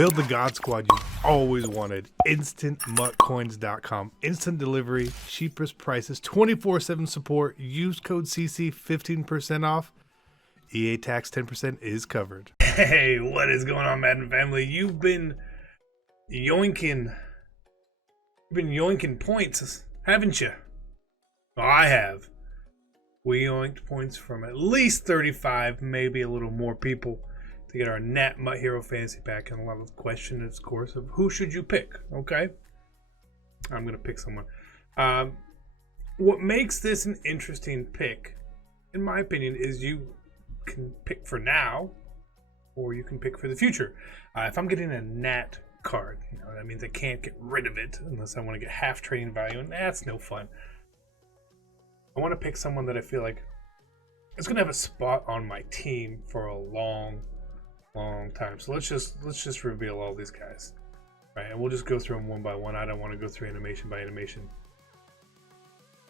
Build the God Squad you've always wanted. InstantMuttCoins.com. Instant delivery, cheapest prices, 24/7 support. Use code CC 15% off. EA tax 10% is covered. Hey, what is going on, Madden family? You've been yoinking points, haven't you? Well, I have. We yoinked points from at least 35, maybe a little more people, to get our Nat Mutt Hero Fantasy Pack. And a lot of the question is, of course, of who should you pick, okay? I'm going to pick someone. What makes this an interesting pick, in my opinion, is you can pick for now, or you can pick for the future. If I'm getting a Nat card, that means I can't get rid of it unless I want to get half trading value, and that's no fun. I want to pick someone that I feel like is going to have a spot on my team for a long time. So let's just reveal all these guys, right? And we'll just go through them one by one. I don't want to go through animation by animation.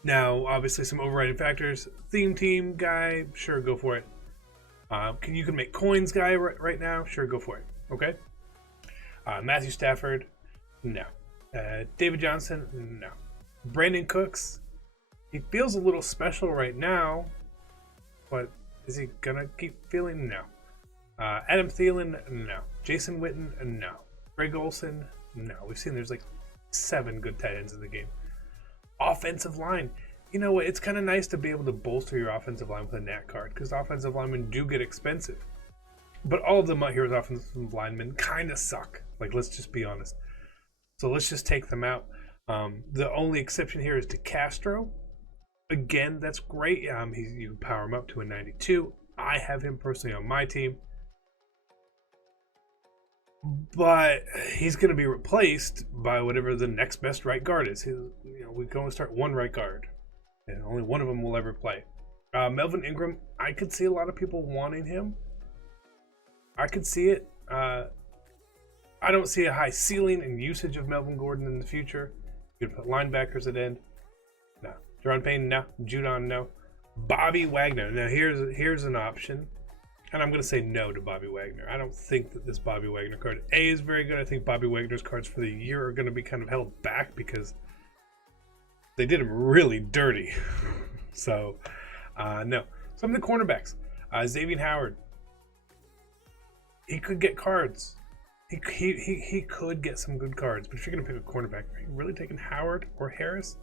Now, obviously, some overriding factors. Theme team guy, sure, go for it. You can make coins guy right now, sure, go for it. Okay. Matthew Stafford, no. David Johnson, no. Brandon Cooks, he feels a little special right now, but is he gonna keep feeling? No. Adam Thielen, no. Jason Witten, no. Greg Olsen, no. We've seen there's like 7 good tight ends in the game. Offensive line. You know what? It's kind of nice to be able to bolster your offensive line with a Nat card, because offensive linemen do get expensive. But all of the Mutt Heroes offensive linemen kind of suck. Like, let's just be honest. So let's just take them out. The only exception here is DeCastro. Again, that's great. You can power him up to a 92. I have him personally on my team. But he's going to be replaced by whatever the next best right guard is. We can only start one right guard, and only one of them will ever play. Melvin Ingram, I could see a lot of people wanting him. I could see it. I don't see a high ceiling and usage of Melvin Gordon in the future. You could put linebackers at end. No. Jerron Payne, no. Judon, no. Bobby Wagner. Now here's an option. And I'm going to say no to Bobby Wagner. I don't think that this Bobby Wagner card, A, is very good. I think Bobby Wagner's cards for the year are going to be kind of held back because they did him really dirty. So, no. Some of the cornerbacks. Xavier Howard. He could get cards. He could get some good cards. But if you're going to pick a cornerback, are you really taking Howard or Harris?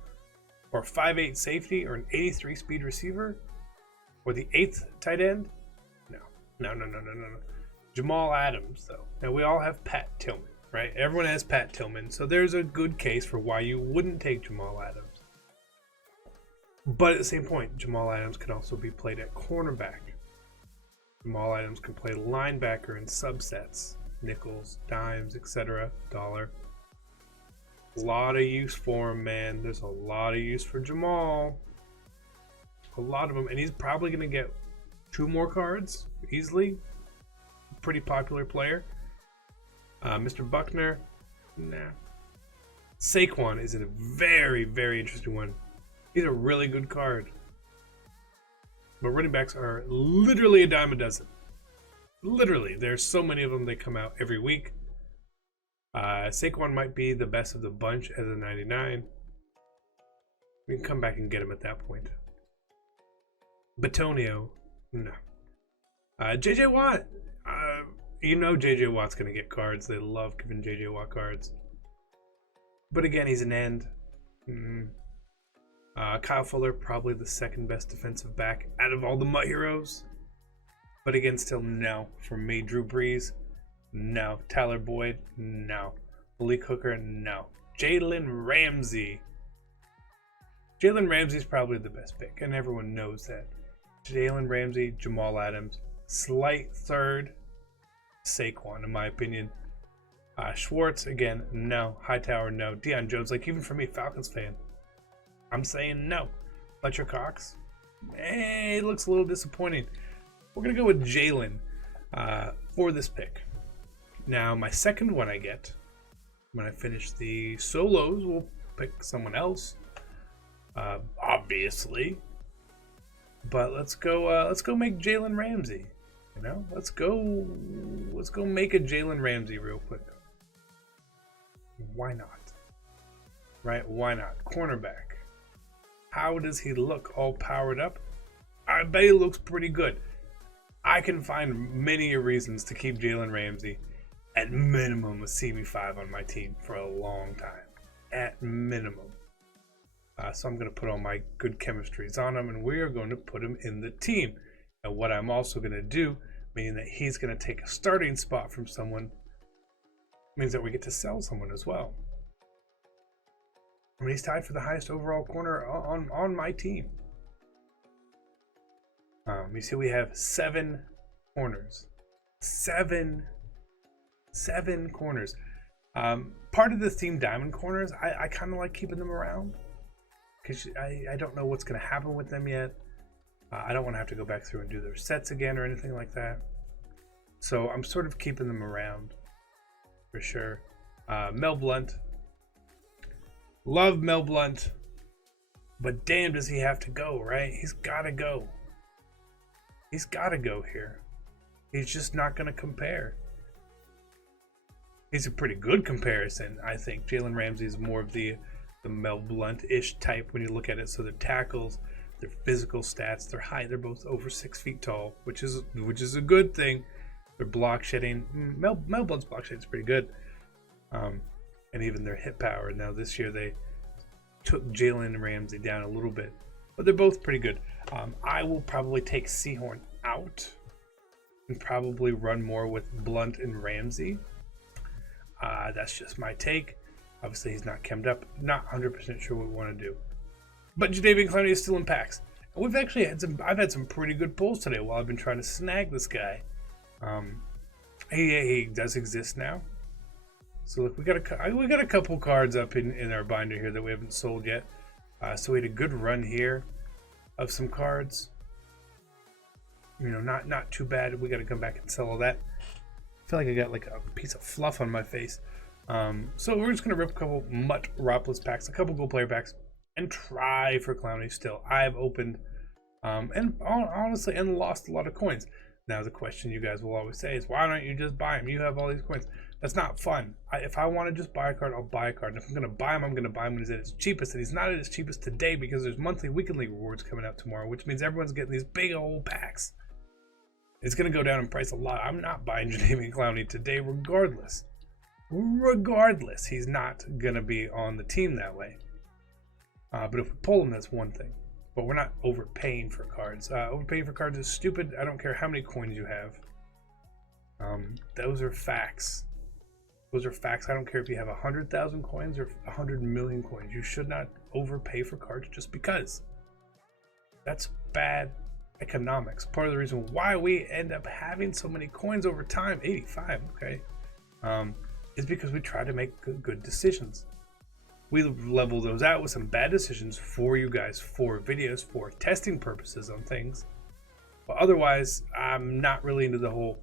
Or a 5'8 safety? Or an 83 speed receiver? Or the 8th tight end? No. Jamal Adams, though. Now, we all have Pat Tillman, right? Everyone has Pat Tillman, so there's a good case for why you wouldn't take Jamal Adams. But at the same point, Jamal Adams could also be played at cornerback. Jamal Adams can play linebacker in subsets, nickels, dimes, etc., dollar. A lot of use for him, man. There's a lot of use for Jamal. A lot of them, and he's probably going to get 2 more cards easily. Pretty popular player. Mr. Buckner, nah. Saquon is a very, very interesting one. He's a really good card. But running backs are literally a dime a dozen. Literally. There's so many of them, they come out every week. Saquon might be the best of the bunch as a 99. We can come back and get him at that point. Batonio, no. JJ Watt. JJ Watt's going to get cards. They love giving JJ Watt cards. But again, he's an end. Kyle Fuller, probably the second best defensive back out of all the Mutt Heroes. But again, still no. For me, Drew Brees, no. Tyler Boyd, no. Malik Hooker, no. Jalen Ramsey. Jalen Ramsey's probably the best pick, and everyone knows that. Jalen Ramsey, Jamal Adams, slight third, Saquon, in my opinion. Schwartz, again, no. Hightower, no. Deion Jones, even for me, Falcons fan, I'm saying no. Fletcher Cox, it looks a little disappointing. We're going to go with Jalen for this pick. Now, my second one I get, when I finish the solos, we'll pick someone else, obviously. But let's go make Jalen Ramsey. Let's go make a Jalen Ramsey real quick. Why not? Right? Why not? Cornerback. How does he look? All powered up? I bet he looks pretty good. I can find many reasons to keep Jalen Ramsey at minimum a CB5 on my team for a long time. At minimum. So I'm going to put all my good chemistries on him, and we are going to put him in the team. And what I'm also going to do, meaning that he's going to take a starting spot from someone, means that we get to sell someone as well. I mean, he's tied for the highest overall corner on my team. You see, we have 7 corners. 7 corners. Part of the Team Diamond corners, I kind of like keeping them around. Because I don't know what's going to happen with them yet. I don't want to have to go back through and do their sets again or anything like that. So I'm sort of keeping them around. For sure. Mel Blount. Love Mel Blount. But damn, does he have to go, right? He's got to go. He's got to go here. He's just not going to compare. He's a pretty good comparison, I think. Jalen Ramsey is more of the Mel Blount-ish type when you look at it. So their tackles, their physical stats, their height, they're both over 6 feet tall, which is a good thing. Their block shedding, Mel Blount's block shedding is pretty good. And even their hit power. Now this year they took Jalen Ramsey down a little bit, but they're both pretty good. I will probably take Seahorn out and probably run more with Blount and Ramsey. That's just my take. Obviously, he's not chemmed up. Not 100% sure what we want to do. But Jadeveon Clowney is still in packs. And we've actually had I've had some pretty good pulls today while I've been trying to snag this guy. He does exist now. So look, we got a couple cards up in our binder here that we haven't sold yet. So we had a good run here of some cards. You know, not too bad. We got to come back and sell all that. I feel like I got like a piece of fluff on my face. So we're just gonna rip a couple Mutt Ropless packs, a couple gold player packs, and try for Clowney still. I've opened and honestly lost a lot of coins. Now the question you guys will always say is, why don't you just buy them? You have all these coins. That's not fun. If I want to just buy a card, I'll buy a card. And if I'm going to buy him, I'm going to buy him when he's at its cheapest. And he's not at its cheapest today because there's monthly weekend league rewards coming out tomorrow, which means everyone's getting these big old packs. It's going to go down in price a lot. I'm not buying Jadeveon Clowney today regardless. Regardless, he's not going to be on the team that way. But if we pull him, that's one thing. But we're not overpaying for cards. Overpaying for cards is stupid. I don't care how many coins you have. Those are facts. Those are facts. I don't care if you have 100,000 coins or 100 million coins. You should not overpay for cards just because. That's bad economics. Part of the reason why we end up having so many coins over time, 85, okay, is because we try to make good decisions. We level those out with some bad decisions for you guys, for videos, for testing purposes on things. But otherwise, I'm not really into the whole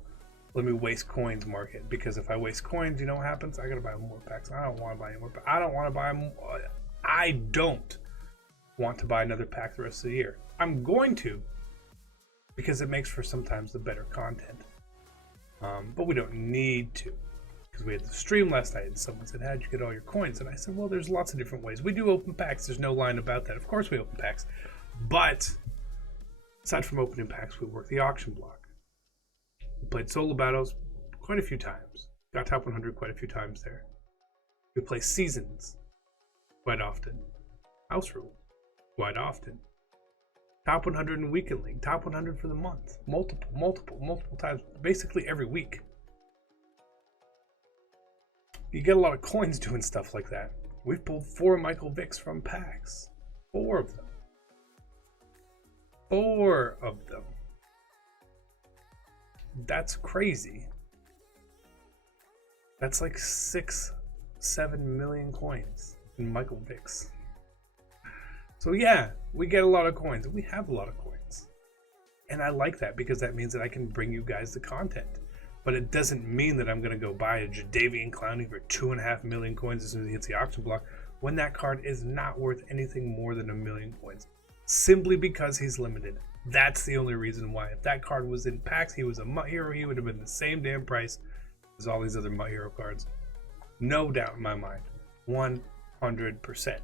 let me waste coins market, because if I waste coins, you know what happens? I gotta buy more packs. I don't want to buy any more. I don't want to buy more. I don't want to buy another pack the rest of the year. I'm going to, because it makes for sometimes the better content. But we don't need to, because we had the stream last night and someone said, how'd you get all your coins? And I said, well, there's lots of different ways. We do open packs. There's no line about that. Of course we open packs. But aside from opening packs, we work the auction block. We played solo battles quite a few times. Got top 100 quite a few times there. We play seasons quite often. House rule quite often. Top 100 in weekend league. Top 100 for the month. Multiple times. Basically every week. You get a lot of coins doing stuff like that. We've pulled 4 Michael Vicks from packs. 4 of them. 4 of them. That's crazy. That's like 6-7 million coins in Michael Vicks. So yeah, we get a lot of coins. We have a lot of coins. And I like that because that means that I can bring you guys the content. But it doesn't mean that I'm going to go buy a Jadeveon Clowney for 2.5 million coins as soon as he hits the auction block, when that card is not worth anything more than 1 million coins. Simply because he's limited. That's the only reason why. If that card was in packs, he was a Mutt Hero, he would have been the same damn price as all these other Mutt Hero cards. No doubt in my mind. 100%.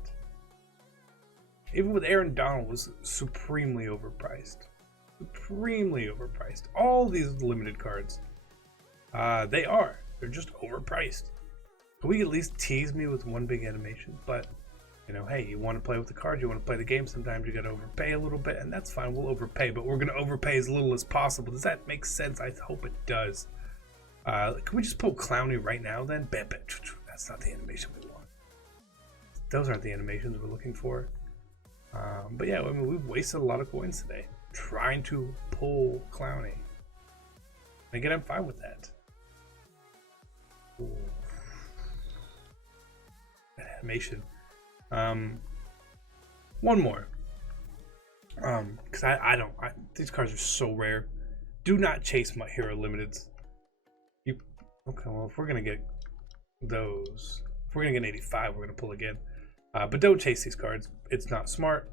Even with Aaron Donald was supremely overpriced. Supremely overpriced. All these limited cards. They are. They're just overpriced. Can we at least tease me with one big animation? But, you know, hey, you want to play with the cards, you want to play the game, sometimes you got to overpay a little bit, and that's fine, we'll overpay, but we're going to overpay as little as possible. Does that make sense? I hope it does. Can we just pull Clowney right now then? Bam, bam. That's not the animation we want. Those aren't the animations we're looking for. But yeah, I mean, we've wasted a lot of coins today trying to pull Clowney. And again, I'm fine with that. Ooh. That animation. One more. Because these cards are so rare. Do not chase my Hero Limiteds. Okay, well, if we're gonna get those, if we're gonna get an 85, we're gonna pull again. But don't chase these cards. It's not smart.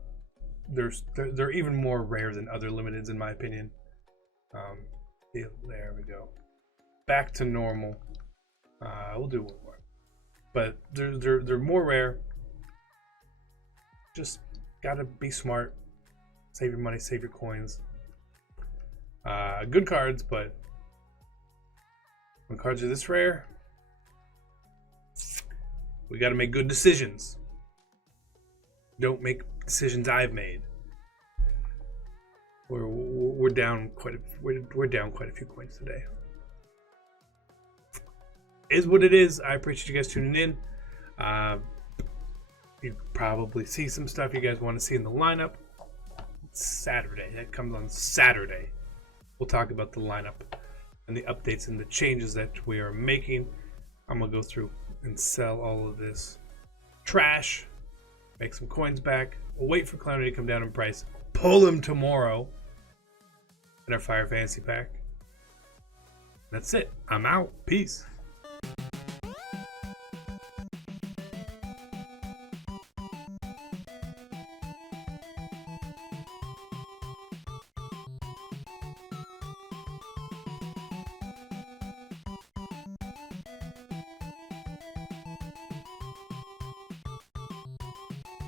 They're even more rare than other limiteds, in my opinion. There we go. Back to normal. We'll do one more. But they're more rare. Just gotta be smart. Save your money, save your coins. Good cards, but when cards are this rare, we gotta make good decisions. Don't make decisions I've made. We're down quite a few coins today. Is what it is. I appreciate you guys tuning in. You probably see some stuff you guys want to see in the lineup. It's Saturday. That comes on Saturday. We'll talk about the lineup and the updates and the changes that we are making. I'm gonna go through and sell all of this trash, make some coins back. We'll wait for Clowney to come down in price. Pull him tomorrow in our Fire Fantasy pack. That's it. I'm out. Peace.